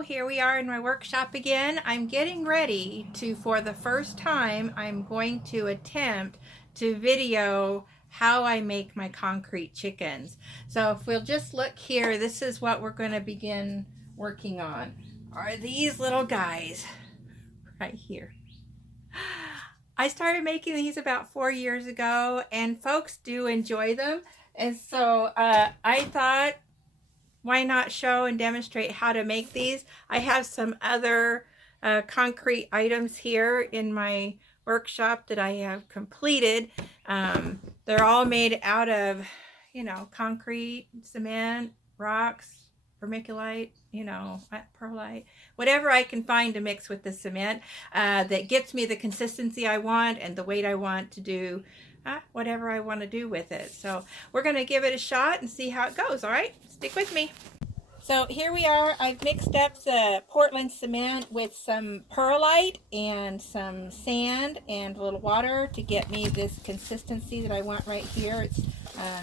Hello, here we are in my workshop again. I'm getting ready to, for the first time, I'm going to attempt to video how I make my concrete chickens. So if we'll just look here, this is what we're going to begin working on. Are these little guys right here. I started making these about 4 years ago, and folks do enjoy them. And so I thought, why not show and demonstrate how to make these? I have some other concrete items here in my workshop that I have completed. They're all made out of, concrete, cement, rocks, vermiculite, perlite, whatever I can find to mix with the cement that gets me the consistency I want and the weight I want to do whatever I want to do with it. So we're going to give it a shot and see how it goes. All right, stick with me. So here we are. I've mixed up the Portland cement with some perlite and some sand and a little water to get me this consistency that I want right here. It's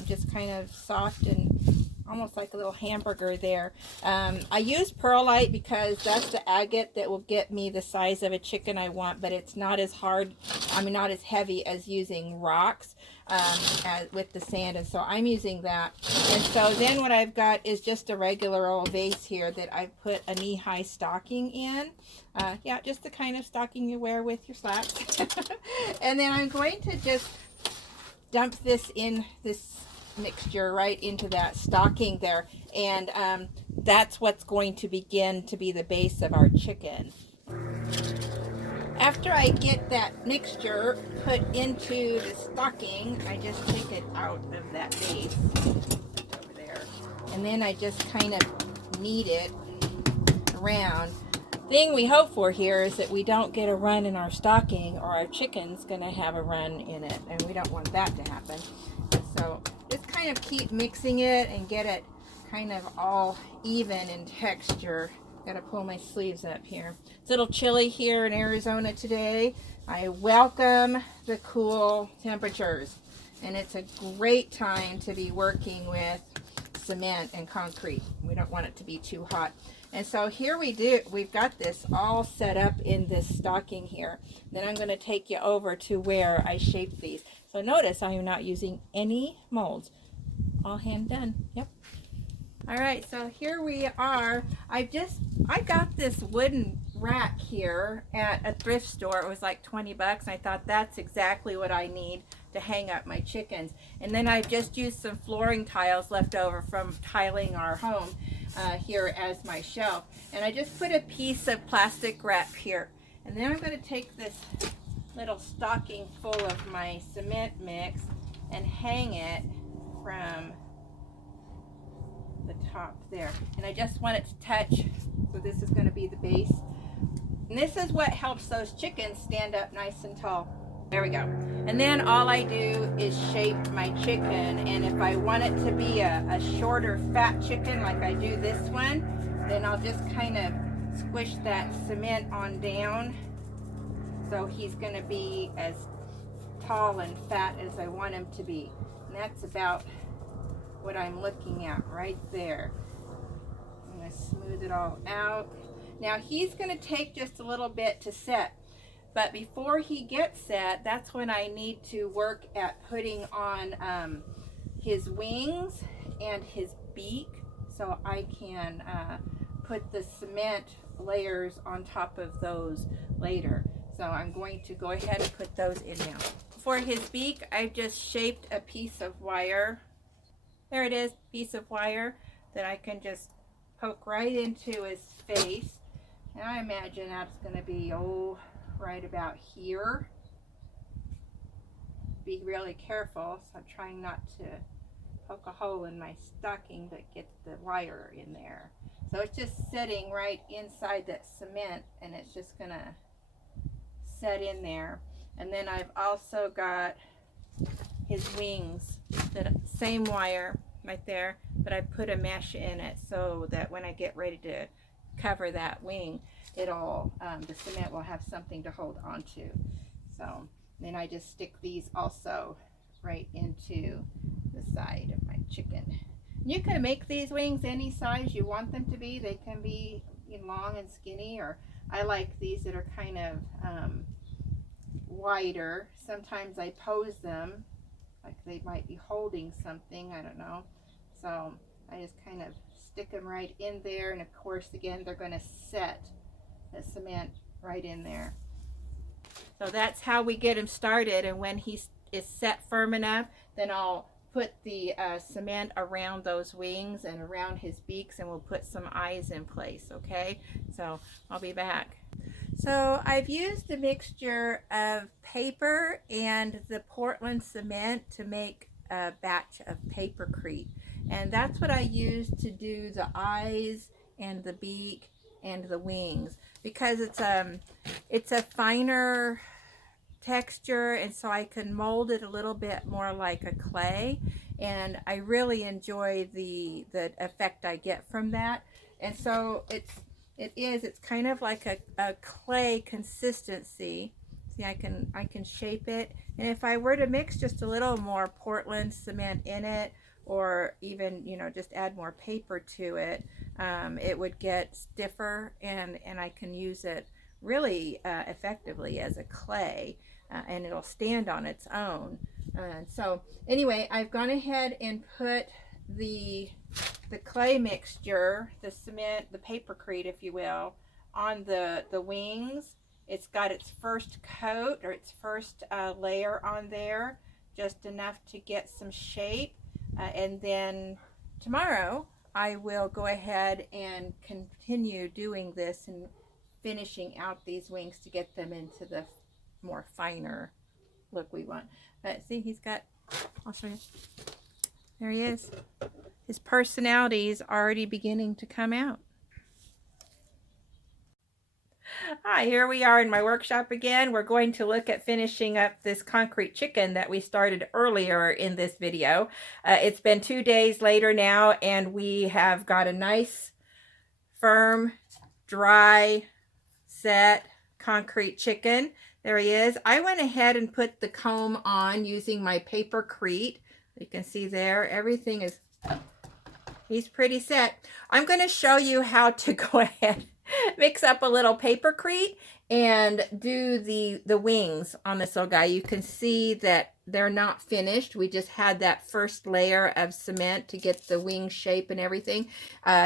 just kind of soft and almost like a little hamburger there. I use perlite because that's the agate that will get me the size of a chicken I want, but it's not as hard, not as heavy as using rocks with the sand, and so I'm using that. And so then what I've got is just a regular old vase here that I've put a knee-high stocking in. Yeah, just the kind of stocking you wear with your slacks. And then I'm going to just dump this mixture right into that stocking there, and that's what's going to begin to be the base of our chicken. After I get that mixture put into the stocking, I just take it out of that base over there, and then I just kind of knead it around. The thing we hope for here is that we don't get a run in our stocking, or our chicken's going to have a run in it, and we don't want that to happen. So just kind of keep mixing it and get it kind of all even in texture. Gotta pull my sleeves up here. It's a little chilly here in Arizona today. I welcome the cool temperatures, and it's a great time to be working with cement and concrete. We don't want it to be too hot. And so here we've got this all set up in this stocking here. Then I'm going to take you over to where I shaped these. So notice I am not using any molds. All hand done. Yep. All right, so here we are. I got this wooden rack here at a thrift store. It was like 20 bucks. I thought that's exactly what I need to hang up my chickens. And then I just used some flooring tiles left over from tiling our home here as my shelf. And I just put a piece of plastic wrap here. And then I'm going to take this little stocking full of my cement mix and hang it from the top there, and I just want it to touch, so this is going to be the base, and this is what helps those chickens stand up nice and tall. There we go. And then all I do is shape my chicken, and if I want it to be a shorter fat chicken like I do this one, then I'll just kind of squish that cement on down so he's going to be as tall and fat as I want him to be. And that's about what I'm looking at right there. I'm going to smooth it all out. Now he's going to take just a little bit to set, but before he gets set, that's when I need to work at putting on his wings and his beak, so I can put the cement layers on top of those later. So I'm going to go ahead and put those in now. For his beak, I've just shaped a piece of wire. There it is, piece of wire that I can just poke right into his face. And I imagine that's going to be, right about here. Be really careful, so I'm trying not to poke a hole in my stocking, but get the wire in there. So it's just sitting right inside that cement, and it's just going to set in there. And then I've also got his wings, that same wire right there, but I put a mesh in it so that when I get ready to cover that wing, it'll the cement will have something to hold onto. So then I just stick these also right into the side of my chicken. You can make these wings any size you want them to be. They can be long and skinny, or I like these that are kind of wider. Sometimes I pose them like they might be holding something, I don't know. So I just kind of stick them right in there, and of course again they're going to set the cement right in there. So that's how we get him started, and when he is set firm enough, then I'll put the cement around those wings and around his beaks, and we'll put some eyes in place. Okay, so I'll be back. So I've used a mixture of paper and the Portland cement to make a batch of papercrete, and that's what I use to do the eyes and the beak and the wings, because it's a finer texture, and so I can mold it a little bit more like a clay, and I really enjoy the effect I get from that. And so it's kind of like a clay consistency. See, I can shape it, and if I were to mix just a little more Portland cement in it, or even, you know, just add more paper to it, it would get stiffer, and I can use it really effectively as a clay, and it'll stand on its own. So anyway, I've gone ahead and put the clay mixture, the cement, the papercrete, if you will, on the wings. It's got its first coat, or its first layer on there, just enough to get some shape. And then tomorrow I will go ahead and continue doing this and finishing out these wings to get them into the more finer look we want. But see, he's got, I'll show you. There he is. His personality is already beginning to come out. Hi, here we are in my workshop again. We're going to look at finishing up this concrete chicken that we started earlier in this video. It's been 2 days later now, and we have got a nice, firm, dry, set concrete chicken. There he is. I went ahead and put the comb on using my papercrete. You can see there, everything is, he's pretty set. I'm going to show you how to go ahead, mix up a little papercrete and do the wings on this little guy. You can see that they're not finished. We just had that first layer of cement to get the wing shape and everything.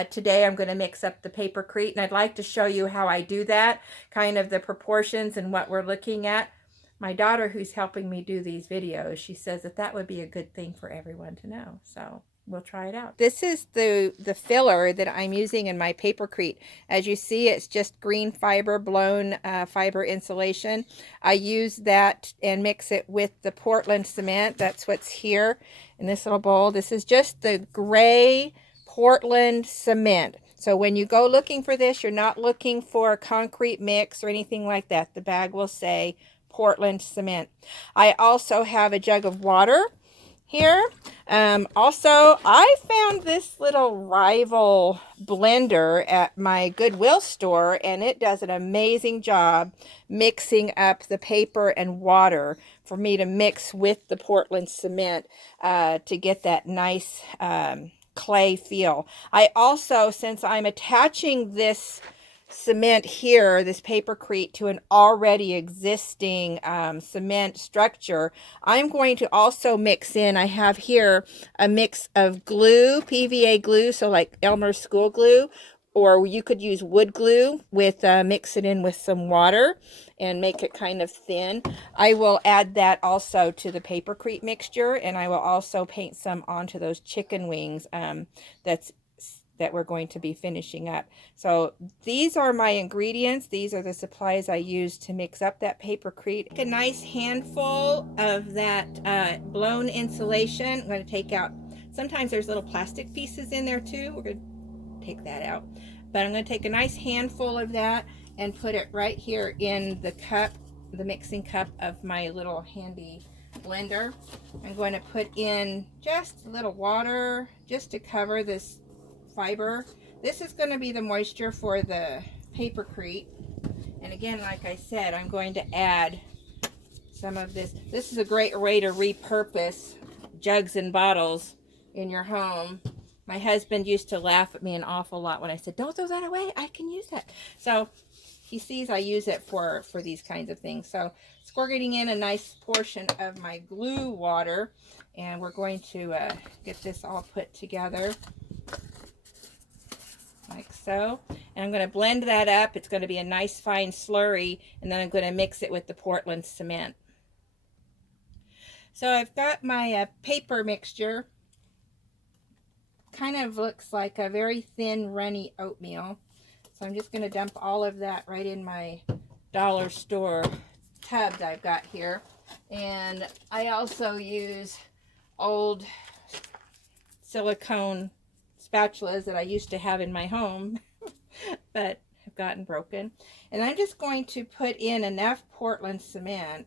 Today I'm going to mix up the papercrete, and I'd like to show you how I do that, kind of the proportions and what we're looking at. My daughter, who's helping me do these videos, she says that that would be a good thing for everyone to know. So we'll try it out. This is the filler that I'm using in my papercrete. As you see, it's just green fiber, blown fiber insulation. I use that and mix it with the Portland cement. That's what's here in this little bowl. This is just the gray Portland cement. So when you go looking for this, you're not looking for a concrete mix or anything like that. The bag will say Portland cement. I also have a jug of water here. Also, I found this little Rival blender at my Goodwill store, and it does an amazing job mixing up the paper and water for me to mix with the Portland cement to get that nice clay feel. I also, since I'm attaching this cement here, this papercrete, to an already existing cement structure, I'm going to also mix in, I have here a mix of glue, PVA glue, so like Elmer's school glue, or you could use wood glue with mix it in with some water and make it kind of thin. I will add that also to the papercrete mixture, and I will also paint some onto those chicken wings that we're going to be finishing up. So these are my ingredients. These are the supplies I use to mix up that papercrete. A nice handful of that blown insulation. I'm going to take out, sometimes there's little plastic pieces in there too. We're going to take that out. But I'm going to take a nice handful of that and put it right here in the cup, the mixing cup of my little handy blender. I'm going to put in just a little water just to cover this fiber. This is going to be the moisture for the papercrete, and again, like I said, I'm going to add some of this. This is a great way to repurpose jugs and bottles in your home. My husband used to laugh at me an awful lot when I said, don't throw that away, I can use that. So he sees I use it for these kinds of things. So squirting in a nice portion of my glue water, and we're going to get this all put together like so. And I'm going to blend that up. It's going to be a nice fine slurry, and then I'm going to mix it with the Portland cement. So I've got my paper mixture. Kind of looks like a very thin, runny oatmeal. So I'm just going to dump all of that right in my dollar store tub that I've got here. And I also use old silicone spatulas that I used to have in my home, but have gotten broken. And I'm just going to put in enough Portland cement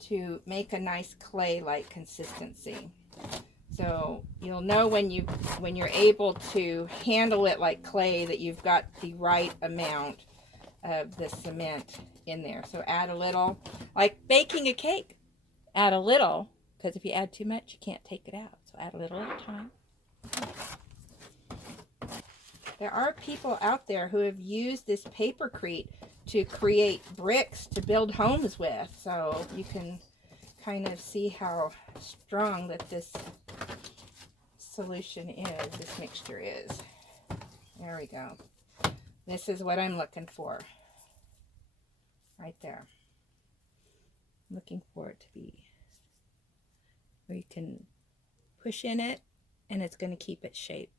to make a nice clay-like consistency. So you'll know when you're able to handle it like clay that you've got the right amount of the cement in there. So add a little, like baking a cake. Add a little, because if you add too much, you can't take it out. So add a little at a time. There are people out there who have used this papercrete to create bricks to build homes with. So you can kind of see how strong that this solution is, this mixture is. There we go. This is what I'm looking for. Right there. I'm looking for it to be where you can push in it and it's going to keep its shape.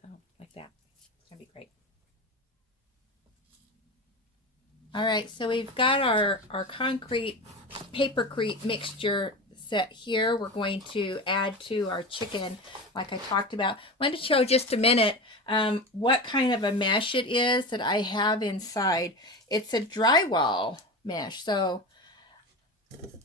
So, like that. It's going to be great. Alright, so we've got our concrete papercrete mixture set here. We're going to add to our chicken like I talked about. I wanted to show just a minute what kind of a mesh it is that I have inside. It's a drywall mesh. So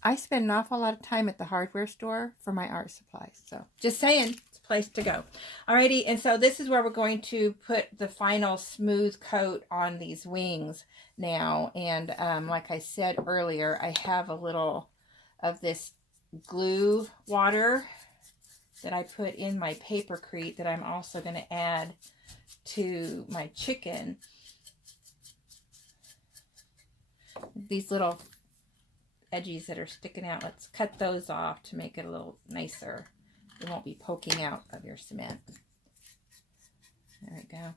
I spend an awful lot of time at the hardware store for my art supplies. So just saying, it's a place to go. Alrighty, and so this is where we're going to put the final smooth coat on these wings now. And like I said earlier, I have a little of this glue water that I put in my papercrete that I'm also going to add to my chicken. These little edges that are sticking out, let's cut those off to make it a little nicer. It won't be poking out of your cement. There we go.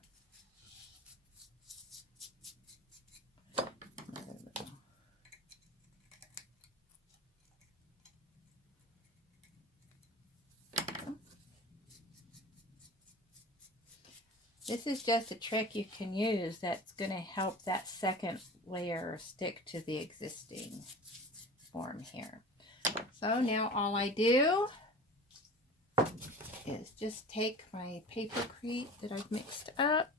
This is just a trick you can use that's going to help that second layer stick to the existing form here. So now all I do is just take my papercrete that I've mixed up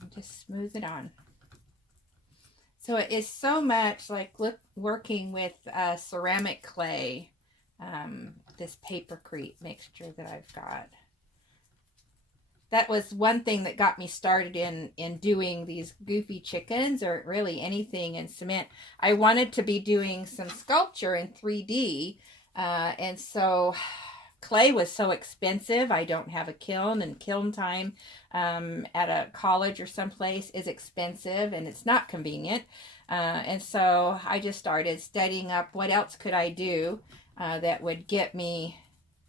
and just smooth it on. So it is so much like working with ceramic clay. This papercrete mixture that I've got. That was one thing that got me started in doing these goofy chickens, or really anything in cement. I wanted to be doing some sculpture in 3D, and so clay was so expensive. I don't have a kiln, and kiln time at a college or someplace is expensive, and it's not convenient. And so I just started studying up what else could I do that would get me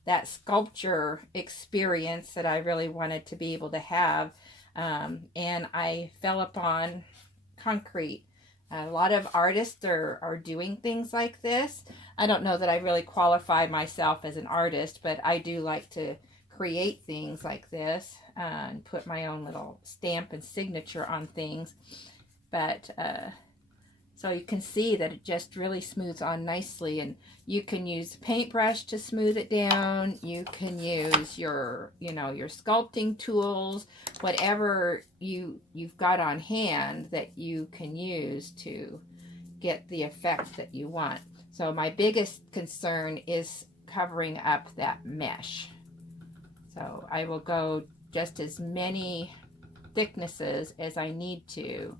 that sculpture experience that I really wanted to be able to have. And I fell upon concrete. A lot of artists are doing things like this. I don't know that I really qualify myself as an artist, but I do like to create things like this and put my own little stamp and signature on things. But so you can see that it just really smooths on nicely, and you can use a paintbrush to smooth it down. You can use your, your sculpting tools, whatever you've got on hand that you can use to get the effect that you want. So my biggest concern is covering up that mesh. So I will go just as many thicknesses as I need to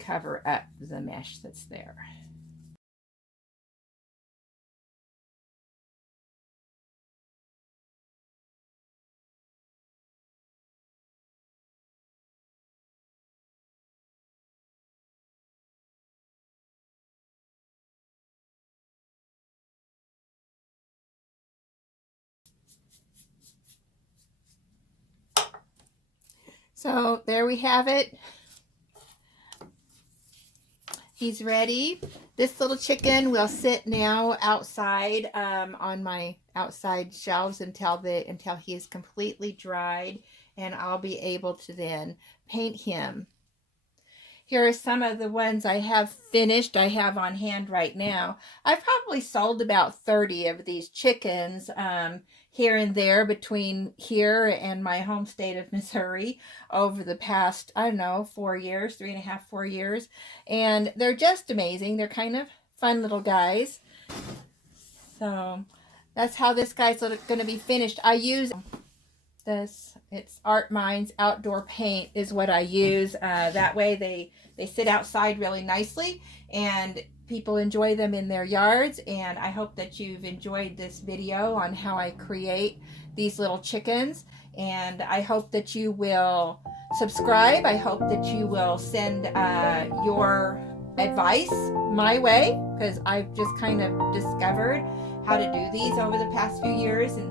cover up the mesh that's there. So there we have it. He's ready. This little chicken will sit now outside on my outside shelves until he is completely dried, and I'll be able to then paint him. Here are some of the ones I have finished, I have on hand right now. I've probably sold about 30 of these chickens here and there between here and my home state of Missouri over the past, I don't know, 4 years, 3.5, 4 years. And they're just amazing. They're kind of fun little guys. So that's how this guy's going to be finished. I use this, it's Art Minds Outdoor Paint is what I use. That way they sit outside really nicely and people enjoy them in their yards. And I hope that you've enjoyed this video on how I create these little chickens, and I hope that you will subscribe. I hope that you will send your advice my way, because I've just kind of discovered how to do these over the past few years, and